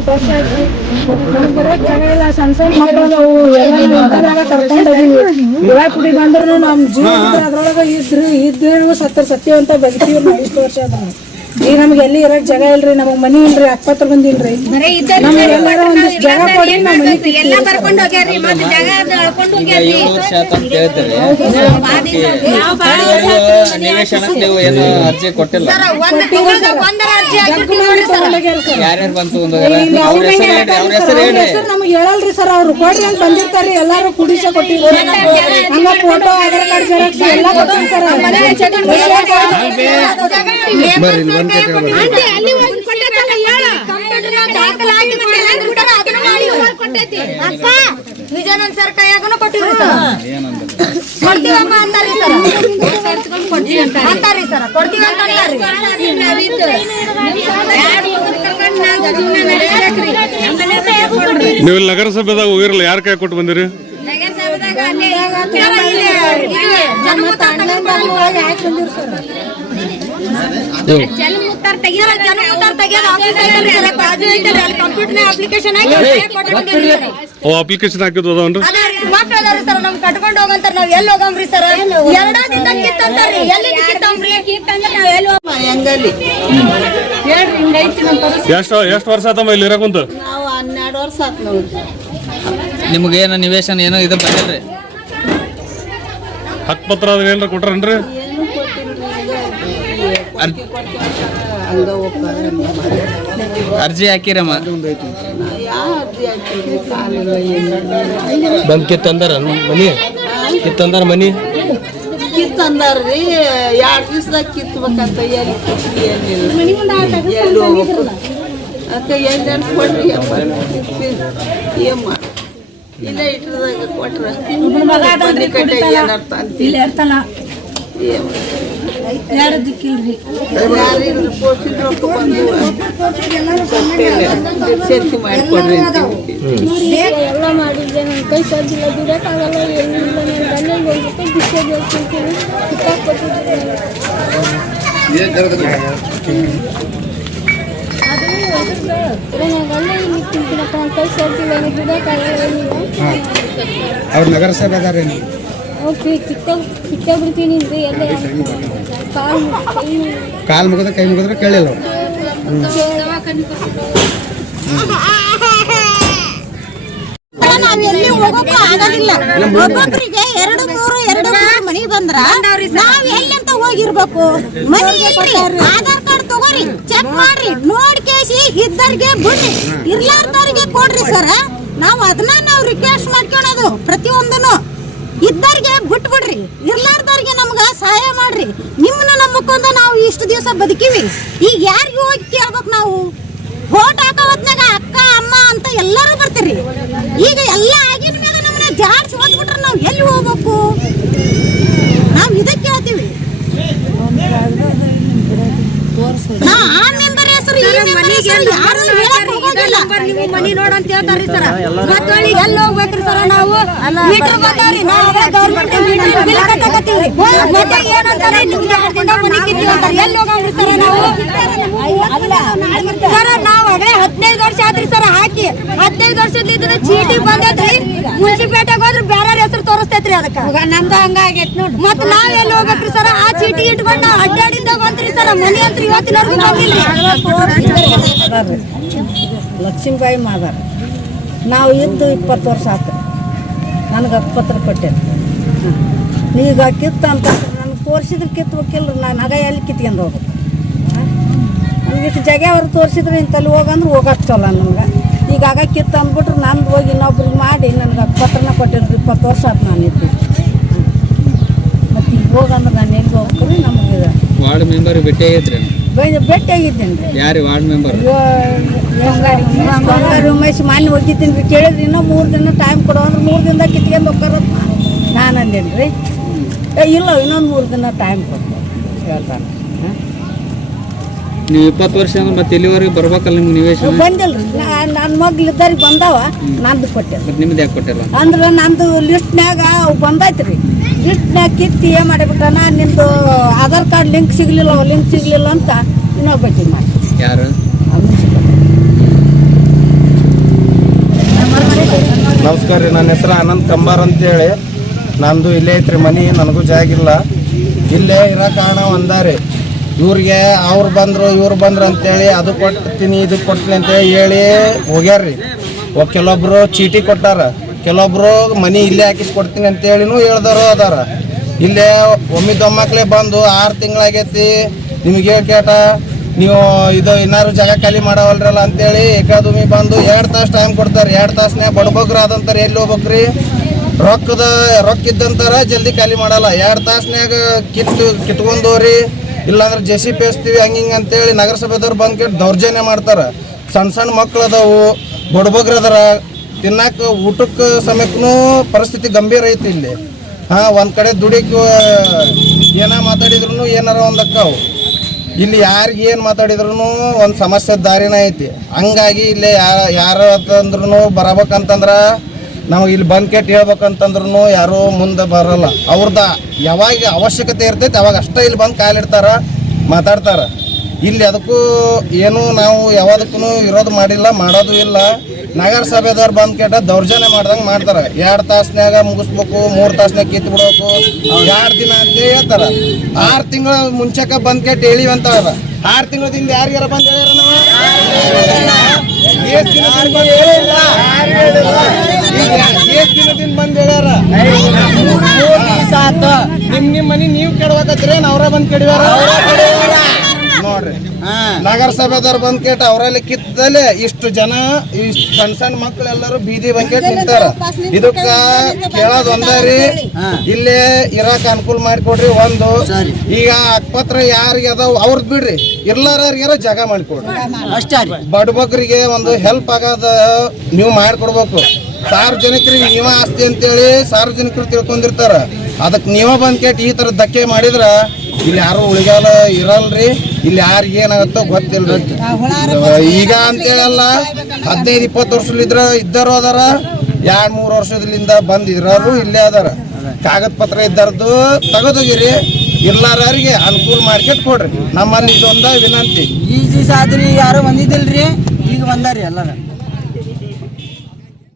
8 ವರ್ಷ ಆಯ್ತು. ನಮ್ಗೆ ಬರೋಕ್ ಜಾಗ ಇಲ್ಲ. ಸಣ್ಣ ಸಣ್ಣ ಮಕ್ಕಳು ನಾವು ಎಲ್ಲ ಕರ್ಕೊಂಡು ಹೋಗಿವಿ. ಇವಾಗ ಕುಡಿ ಬಂದ್ರು ನಮ್ಮ ಜೀವ ಅದ್ರೊಳಗೆ ಇದ್ರು ಸತ್ಯ ಅಂತ ಬದುಕಿವಿ ನಾವು ಇಷ್ಟು ವರ್ಷ ಆದ್ರೆ. ಈಗ ನಮ್ಗೆ ಎಲ್ಲಿ ಇರಕ್ ಜಾಗ ಇಲ್ರಿ, ನಮಗ್ ಮನಿ ಇಲ್ರಿ, ಅಕ್ಕಪತ್ರ ಬಂದಿಲ್ರಿ. ನಮ್ಗೆ ಎಲ್ಲಾರ ಒಂದಿಷ್ಟು ಜಾಗ ಕೊಡಿ ನಾವು ಮನಿ ಎಲ್ಲ ಬರ್ಕೊಂಡು ಹೋಗ್ಯಾರಿ. ಮತ್ತೆ ಜಾಗ ಅಳ್ಕೊಂಡು ಹೋಗ್ಯಾರಿ. 7 ವರ್ಷ ಆತ ಅಂತ ಹೇಳ್ತಾರೆ. ನಿವೇಶನಕ್ಕೆ ನೀವು ಏನು ಅರ್ಜಿ ಕೊಟ್ಟಿಲ್ಲ? ಒಂದು ತಿಂಗಳದಾಗ ಒಂದರ ಅರ್ಜಿ ಹಾಕಿರ್ತೀವಿ ನೋಡ್ರಿ ಸರ್. ಯಾರ್ಯಾರು ಬಂತು ನಮ್ಗೆ ಹೇಳಲ್ರಿ ಸರ್. ಅವ್ರು ಕೊಡ್ರಿ ಅಂತ ಬಂದಿರ್ತಾರ್ರಿ. ಎಲ್ಲಾರು ಕುಡಿಸ ಕೊಟ್ಟಿವಿ. ಹಂಗ ಫೋಟೋ, ಆಧಾರ್ ಕಾರ್ಡ್ ಜೆರಾಕ್ಸ್ ಎಲ್ಲ ಕೊಟ್ಟಿವಿ ಸರ್. ವಿಜಯನಂದ ಸರ್ ಕೈಯಾಗನು ಕೊಟ್ಟಿವ್ರಿ ಸರ್. ಕೊಡ್ತೀವಮ್ಮ ಅಂತಾರಿ ಸರ್. ಅಂತಾರಿ ಸರ್ ಕೊಡ್ತೀವಿ ಅಂತ ನೀವು ಇಲ್ಲಿ ನಗರಸಭೆದಾಗ ಹೋಗಿರಲ್ಲ, ಯಾರ ಕೈ ಕೊಟ್ಟು ಬಂದಿರಿ? ಅಪ್ಲಿಕೇಶನ್ ಹಾಕಿದ್ದು ಅದಾವನ್ರಿ? ಮಕ್ಳು ಅದಾವ್ರಿ ಸರ್. ನಮ್ ಕಟ್ಕೊಂಡು ಹೋಗಂತಾರ. ನಾವ್ ಎಲ್ಲಿ ಹೋಗಂಬ್ರಿ ಸರ್? 2 ದಿನ ಕಿತ್ತಂತಾರ್ರಿ. ಎಲ್ಲಿ ಕಿತ್ತಂಬ್ರಿ? ಕಿತ್ತಂದ್ರೆ ನಾವ್ ಎಲ್ಲಿ ಎಷ್ಟು ವರ್ಷ ಆತಮ್ಮ ಇಲ್ಲಿ ಇರಕುಂತ? ನಾವು 12 ವರ್ಷ ಆತ್ ನೋಡಿ. ನಿಮ್ಗೇನು ನಿವೇಶನ ಏನೋ ಇದು ಬಂದಿಲ್ರಿ? ಹಕ್ಕುಪತ್ರ ಅದ್ರ ಏನಾರ ಕೊಟ್ರನ್ರಿ? ಅರ್ಜಿ ಹಾಕಿರಮ್ಮ? ಬಂದ್ ಕಿತ್ತಂದಾರ ಮನಿ? ಕಿತ್ತಂದಾರ ಮನಿ? ಕಿತ್ತಂದಾರ್ರಿ. 2 ದಿವ್ಸದಾಗ ಕಿತ್ಬೇಕಂತ. ಎಲ್ಲಿ ಕಿತ್ತಿ ಏನಿಲ್ಲ, ಎಲ್ಲಿ ಹೋಗ್ಬೇಕು ಅಂತ ಎಲ್ಲಿ ಕೊಡ್ರಿ ಅಪ್ಪ. ಏನ್ ಮಾಡಿ ಇಲ್ಲೇ ಇಟ್ಟದಾಗ ಕೊಟ್ರ ಮನೆ ಕಟ್ಟೆ ಏನರ್ಥ ಅಂತ ಯಾರು ದಿಕ್ಕಿಲ್ರಿ. ಯಾರು ಪೋಷಿತ ರೊಕ್ಕ ಬಂದು ಸೇರ್ಸಿ ಮಾಡಿಕೊಡ್ರಿ ಅಂತ ಎಲ್ಲ ಮಾಡಿದ್ದೆ. ನನ್ನ ಕೈ ಸಾಧ್ಯಿಲ್ಲ, ದುಡಕ್ಕಾಗಲ್ಲ, ಏನಿಲ್ಲ. ನನ್ನ ಗಂಡನಿಗೆ ಹೋಗ್ಬಿಟ್ಟು ಬಿಸ್ಕೆ ಬೇಕಿರ್ತೀನಿ ಕಿತ್ತಾಕ್ಕೊಟ್ಟಿದ್ದೀನಿ. ನನ್ನ ಗಂಡ ಇಲ್ಲಿ ತಿಂತೀನಪ್ಪ, ನನ್ನ ಕೈ ಸಾಧ್ಯಿಲ್ಲ, ನನಗೆ ದುಡಕ್ಕಾಗಲ್ಲ, ಏನಿಲ್ಲ. ಅವ್ರ ನಗರಸಭೆ ಅದಾರೇನು? ಓಕೆ ಕಿತ್ತಾಗ್ಬಿಡ್ತೀನಿ ರೀ. ಎಲ್ಲ ಕಾಲು ಮುಗಿದ್ರೆ ಕೈ ಮುಗಿದ್ರೆ ಕೇಳಿಲ್ಲ ಅವ್ರು. ನಾವ್ ಎಲ್ಲಿ ಹೋಗೋಕ್ಕೂ ಆಗೋದಿಲ್ಲ. ಒಬ್ಬೊಬ್ಬರಿಗೆ 2-3 ಮನಿ ಬಂದ್ರ ನಾವ್ ಎಲ್ಲಿ ಅಂತ ಹೋಗಿರ್ಬೇಕು? ಮನಿ ಇಲ್ರಿ, ಆಧಾರ್ ಕಾರ್ಡ್ ತಗೋರಿ, ಚೆಕ್ ಮಾಡ್ರಿ, ನೋಡಿ ಕೇಸಿ ಇದ್ದವ್ರಿಗೆ ಬಿಡ್ರಿ, ಇರ್ಲಾರ್ದವ್ರಿಗೆ ಕೊಡ್ರಿ ಸರ್. ನಾವ್ ಅದನ್ನ ನಾವು ರಿಕ್ವೆಸ್ಟ್ ಮಾಡ್ಕೊಳೋದು ಪ್ರತಿಯೊಂದನು. ಇದ್ದವ್ರಿಗೆ ಬಿಟ್ಬಿಡ್ರಿ, ಇರ್ಲಾರ್ದವ್ರಿಗೆ ನಮ್ಗ ಸಹಾಯ ಮಾಡ್ರಿ. ನಿಮ್ಮನ್ನ ನಂಬಕೊಂಡ ನಾವು ಇಷ್ಟು ದಿವಸ ಬದುಕಿವಿ. ಈಗ ಯಾರಿಗೆ ಹೋಗಿ ಕೇಳ್ಬೇಕು ನಾವು? ವೋಟ್ ಹಾಕೋ ಹೊತ್ನಾಗ ಅಕ್ಕ ಅಮ್ಮ ಅಂತ ಎಲ್ಲರೂ ಬರ್ತೀರಿ. ಈಗ ಎಲ್ಲ ಆಗಿನ ಮೇಲೆ ನಮ್ಮನ್ನ ಜಾಡ್ಸಿ ಹೋಗ್ಬಿಟ್ರೆ ನಾವು ಎಲ್ಲಿ ಹೋಗ್ಬೇಕು? ನಾವು ಇದಕ್ಕೆ ಕೇಳ್ತೀವಿ. ಆ ಮೆಂಬರ್ ಹೆಸರು ನೀವು ಮನಿ ನೋಡಂತ ಹೇಳ್ತಾರ್ರಿ ಸರ್. ಮತ್ತೆ ಎಲ್ಲಿ ಹೋಗ್ಬೇಕ್ರಿ ಸರ್? ನಾವು ಮೀಟರ್ ಬಂದಾವ್ರಿ, ನಾವು ಗೌರ್ಮೆಂಟ್ ಮೀಟರ್ ಬಿಲ್ ಕಟ್ಟಕತ್ತೀವ್ರಿ. ಮತ್ತೆ ಏನಂತಾರೆ ನಿಮ್ಗೆ ಮನಿ ಕಿತ್ತೀವಿ ಅಂತಾರೆ. ಎಲ್ಲಿ ಹೋಗಂಗ್ರಿ ಸರ್ ನಾವು? ಸರ್ ನಾವು ಅದೇ 15 ವರ್ಷ ಆದ್ರಿ ಸರ್ ಹಾಕಿ. 15 ವರ್ಷದಿಂದ ಚೀಟಿ ಬಂದೈತ್ರಿ. ಮುನ್ಸಿಪೇಟೆಗೆ ಹೋದ್ರೆ ಬೇರೆ ಹೆಸರು ತೋರಿಸ್ತೈತ್ರಿ. ಅದಕ್ಕೆ ನಮ್ದು ಹಂಗಾಗೈತ್ ನೋಡ್ರಿ. ಮತ್ತೆ ನಾವ್ ಎಲ್ಲಿ ಹೋಗ್ಬೇಕ್ರಿ ಸರ್? ಆ ಚೀಟಿ ಇಟ್ಕೊಂಡು ನಾವು ಅಡ್ಡಾಡಿಂದ ಬಂದ್ರಿ ಸರ್. ಮನಿ ಅಂತ ಇವತ್ತಿನವರೆಗೂ ಬಂದಿಲ್ಲ. ಲಕ್ಷ್ಮೀಬಾಯಿ ಮಾದಾರ. ನಾವು ಇದ್ದು 20 ವರ್ಷ ಆಯ್ತು. ನನಗೆ ಹಕ್ಕುಪತ್ರ ಕೊಟ್ಟೇನೆ. ಈಗ ಕಿತ್ತು ಅಂತ ನನಗೆ ತೋರಿಸಿದ್ರೆ ಕಿತ್ಬೇಕಿಲ್ರಿ. ನಾನು ಆಗ ಎಲ್ಲಿ ಕಿತ್ಕೊಂಡು ಹೋಗ್ಬೇಕು? ನನಗಿಷ್ಟು ಜಾಗ ಅವ್ರು ತೋರಿಸಿದ್ರೆ ಇಂತಲ್ಲಿ ಹೋಗಂದ್ರೆ ಹೋಗಕ್ಕೆ ಚಲೋ ನಮ್ಗೆ. ಈಗ ಆಗ ಕಿತ್ತು ಅಂದ್ಬಿಟ್ರೆ ನಂದು ಹೋಗಿ ಇನ್ನೊಬ್ರಿಗೆ ಮಾಡಿ ನನಗೆ ಹಕ್ಕುಪತ್ರನ ಕೊಟ್ಟಿದ್ರು. 20 ವರ್ಷ ಆಯ್ತು ನಾನು ಇದ್ದು. ಮತ್ತು ಈಗ ಹೋಗಂದ್ರೆ ನಾನು ಎಲ್ಲಿ ಹೋಗ್ಬೇಕು? ನಮಗೆ ವಾರ್ಡ್ ಮೆಂಬರ್ ಭೇಟಿ ಆಗೈತ್ರಿ? ಭೇಟಿಯಾಗಿದ್ದೀನಿ ರೀ. ಯಾರು ವಾರ್ಡ್ ಮೆಂಬರ್? ಬಂಗಾರ ಉಮೇಶ್ ಮಾನ್ಯ ಹೋಗಿದ್ದೀನಿ ರೀ. ಕೇಳಿದ್ರಿ ಇನ್ನೂ 3 ದಿನ ಟೈಮ್ ಕೊಡೋ ಅಂದ್ರೆ 3 ದಿನದಾಗ ಕಿತ್ಕೊಂಡು ಹೋಗ್ತಾರ ನಾನು ಅಂದೇನಿ ರೀ. ಇಲ್ಲ ಇನ್ನೊಂದು 3 ದಿನ ಟೈಮ್ ಕೊಡ್ತಾರೆ ಹೇಳ್ತಾನೆ. ನೀವು 20 ವರ್ಷ ಅಂದ್ರೆ ಮತ್ತೆ ಇಲ್ಲಿವರೆಗೆ ಬರ್ಬೇಕಲ್ಲ ನಿಮ್ಗೆ ನಿವೇಶನ? ಬಂದಿಲ್ಲ ರೀ. ನನ್ನ ಮಗ್ಳಿದ್ದವ್ರಿಗೆ ಬಂದಾವ, ನಂದು ಕೊಟ್ಟೆ. ನಿಮ್ದು ಯಾಕೆ ಕೊಟ್ಟಿಲ್ಲ? ಅಂದ್ರೆ ನಂದು ಲಿಸ್ಟ್ನ್ಯಾಗ ಬಂದೈತೆ ರೀ. ಲಿಸ್ಟ್ನ್ಯಾಗ ಕಿತ್ತಿ ಏನು ಮಾಡಿಬಿಟ್ಟಾನ, ನಿಂದು ಆಧಾರ್ ಕಾರ್ಡ್ ಲಿಂಕ್ ಸಿಗಲಿಲ್ಲ ಅಂತ ಇನ್ನೊಬ್ಬಕ್ಕೆ ಮಾಡಿ. ಯಾರು? ನಮಸ್ಕಾರ ರೀ, ನನ್ನ ಹೆಸರು ಅನಂತ್ ಕಂಬಾರ್ ಅಂತೇಳಿ. ನಂದು ಇಲ್ಲೇ ಐತ್ರಿ ಮನೆ, ನನಗೂ ಜಾಗಿಲ್ಲ. ಇಲ್ಲೇ ಇರೋ ಕಾರಣ ಒಂದಾರಿ, ಇವ್ರಿಗೆ ಅವ್ರು ಬಂದರು ಇವ್ರು ಬಂದ್ರು ಅಂತೇಳಿ ಅದು ಕೊಡ್ತೀನಿ ಇದು ಕೊಡ್ತೀನಿ ಅಂತೇಳಿ ಹೇಳಿ ಹೋಗ್ಯಾರ್ರಿ. ಕೆಲವೊಬ್ರು ಚೀಟಿ ಕೊಟ್ಟಾರ, ಕೆಲವೊಬ್ರು ಮನೆ ಇಲ್ಲೇ ಹಾಕಿಸ್ಕೊಡ್ತೀನಿ ಅಂತೇಳಿನೂ ಹೇಳ್ದವರು ಅದಾರ. ಇಲ್ಲೇ ಒಮ್ಮಿದೊಮ್ಮಕ್ಲೇ ಬಂದು 6 ತಿಂಗಳಾಗೈತಿ ನಿಮಗೆ ಕೇಟ ನೀವು ಇದು ಇನ್ನಾರು ಜಾಗ ಖಾಲಿ ಮಾಡವಲ್ರಲ್ಲ ಅಂತೇಳಿ ಏಕಾದಮಿ ಬಂದು 2 ತಾಸು ಟೈಮ್ ಕೊಡ್ತಾರೆ. 2 ತಾಸನ್ಯಾಗ ಬಡಬಗ್ರು ಆದಂತಾರೆ ಎಲ್ಲಿ ಹೋಗ್ಬೇಕ್ರಿ? ರೊಕ್ಕ ಇದ್ದಂತಾರ ಜಲ್ದಿ ಖಾಲಿ ಮಾಡಲ್ಲ. 2 ತಾಸನ್ಯಾಗ ಕಿತ್ಕೊಂಡವ್ರಿ, ಇಲ್ಲಾಂದ್ರೆ JCB ಹಚ್ತೀವಿ ಹಂಗಿಂಗೆ ಅಂತೇಳಿ ನಗರಸಭೆದವ್ರು ಬಂದು ಕೆಟ್ಟು ದೌರ್ಜನ್ಯ ಮಾಡ್ತಾರೆ. ಸಣ್ಣ ಮಕ್ಳು ಅದಾವು, ಬಡಬಗ್ರು ಅದಾರ, ತಿನ್ನಕ್ಕೆ ಊಟಕ್ಕೆ ಸಮಯಕ್ಕೂ ಪರಿಸ್ಥಿತಿ ಗಂಭೀರ ಐತಿ ಇಲ್ಲಿ. ಒಂದು ಕಡೆ ದುಡಿಕೆ ಏನ ಮಾತಾಡಿದ್ರು ಏನಾರ ಒಂದು ಅಕ್ಕಾವು. ಇಲ್ಲಿ ಯಾರಿಗೆ ಏನು ಮಾತಾಡಿದ್ರು ಒಂದು ಸಮಸ್ಯೆ ದಾರಿನ ಐತಿ. ಹಂಗಾಗಿ ಇಲ್ಲಿ ಯಾರು ಅಂತಂದ್ರೂ ಬರಬೇಕಂತಂದ್ರೆ ನಾವು ಇಲ್ಲಿ ಬಂದು ಕೆಟ್ಟು ಹೇಳ್ಬೇಕಂತಂದ್ರೂ ಯಾರೂ ಮುಂದೆ ಬರಲ್ಲ. ಅವ್ರದ್ದು ಯಾವಾಗ ಅವಶ್ಯಕತೆ ಇರ್ತೈತೆ ಅವಾಗ ಅಷ್ಟೇ ಇಲ್ಲಿ ಬಂದು ಕಾಲಿಡ್ತಾರ, ಮಾತಾಡ್ತಾರೆ. ಇಲ್ಲಿ ಅದಕ್ಕೂ ಏನು ನಾವು ಯಾವ್ದಕ್ಕೂ ವಿರೋಧ ಮಾಡಿಲ್ಲ, ಮಾಡೋದು ಇಲ್ಲ. ನಗರಸಭೆದವ್ರು ಬಂದು ಕೆಟ್ಟ ದೌರ್ಜನ್ಯ ಮಾಡ್ದಂಗೆ ಮಾಡ್ತಾರೆ. 2 ತಾಸನ್ಯಾಗ ಮುಗಿಸ್ಬೇಕು, 3 ತಾಸನ್ಯಾಗ ಕಿತ್ತು ಬಿಡ್ಬೇಕು, 2 ದಿನ ಅಂತ ಹೇಳ್ತಾರೆ. 6 ತಿಂಗಳ ಮುಂಚೆಕ ಬಂದು ಕೆಟ್ಟು ಹೇಳಿವಿ ಅಂತ 6 ತಿಂಗಳದಿಂದ ಯಾರಿಗಾರ ಬಂದು ಹೇಳ್ಯಾರ ದಿನದಿಂದ ಬಂದು ಹೇಳ್ಯಾರ. ನಿಮ್ಮ ಮನೆ ನೀವು ಕೆಡವಾಕತ್ರಿ, ಅವ್ರ ಬಂದು ಕೆಡವ್ಯಾರ ನೋಡ್ರಿ. ನಗರಸಭೆದವ್ರು ಬಂದ್ ಕೇಟ ಅವರಲ್ಲಿ ಕಿತ್ತಲೆ ಇಷ್ಟು ಜನ ಇಷ್ಟು ಸಣ್ಣ ಮಕ್ಕಳೆಲ್ಲರೂ ಬೀದಿ ಬಂದ್ ನಿಂತಾರ. ಇದಕ್ಕ ಕೇಳೋದ್ ಒಂದರಿ, ಇಲ್ಲೇ ಇರಾಕ ಅನುಕೂಲ ಮಾಡಿಕೊಡ್ರಿ. ಒಂದು ಈಗ ಅಕ್ಪತ್ರ ಯಾರಿಗೆ ಅದಾವ ಅವ್ರದ್ ಬಿಡ್ರಿ, ಇರ್ಲಾರ ಜಾಗ ಮಾಡಿಕೊಡ್ರಿ ಅಷ್ಟೇ. ಬಡಬಗ್ರಿಗೆ ಒಂದು ಹೆಲ್ಪ್ ಆಗದ ನೀವು ಮಾಡಿಕೊಡ್ಬೇಕು. ಸಾರ್ವಜನಿಕರಿಗೆ ನೀವ ಆಸ್ತಿ ಅಂತೇಳಿ ಸಾರ್ವಜನಿಕರು ತಿಳ್ಕೊಂಡಿರ್ತಾರ. ಅದಕ್ಕೆ ನೀವ ಬಂದ್ ಕೇಟ್ ಈ ತರ ಧಕ್ಕೆ ಮಾಡಿದ್ರ ಇಲ್ಲಿ ಯಾರು ಉಳಿಗಾಲ ಇರಲ್ರಿ. ಇಲ್ಲಿ ಯಾರಿಗೆ ಏನಾಗುತ್ತೋ ಗೊತ್ತಿಲ್ರಿ. ಈಗ ಅಂತೇಳಲ್ಲ, 15-20 ವರ್ಷಲಿದ್ರ ಇದ್ದಾರು ಅದಾರ, 2-3 ವರ್ಷದಿಂದ ಬಂದಿದ್ರವ್ರು ಇಲ್ಲೇ ಅದಾರ. ಕಾಗದ ಪತ್ರ ಇದ್ದಾರದು ತಗೋದೋಗಿರಿ, ಇರ್ಲಾರಿಗೆ ಅನುಕೂಲ ಮಾಡ್ಕೊಟ್ ಕೊಡ್ರಿ. ನಮ್ಮಲ್ಲಿ ಇದೊಂದ ವಿನಂತಿ. ಈ ದಿವಸ ಆದ್ರಿ ಯಾರು ಬಂದಿದ್ದಿಲ್ರಿ, ಈಗ ಬಂದಾರಿ ಎಲ್ಲಾರ.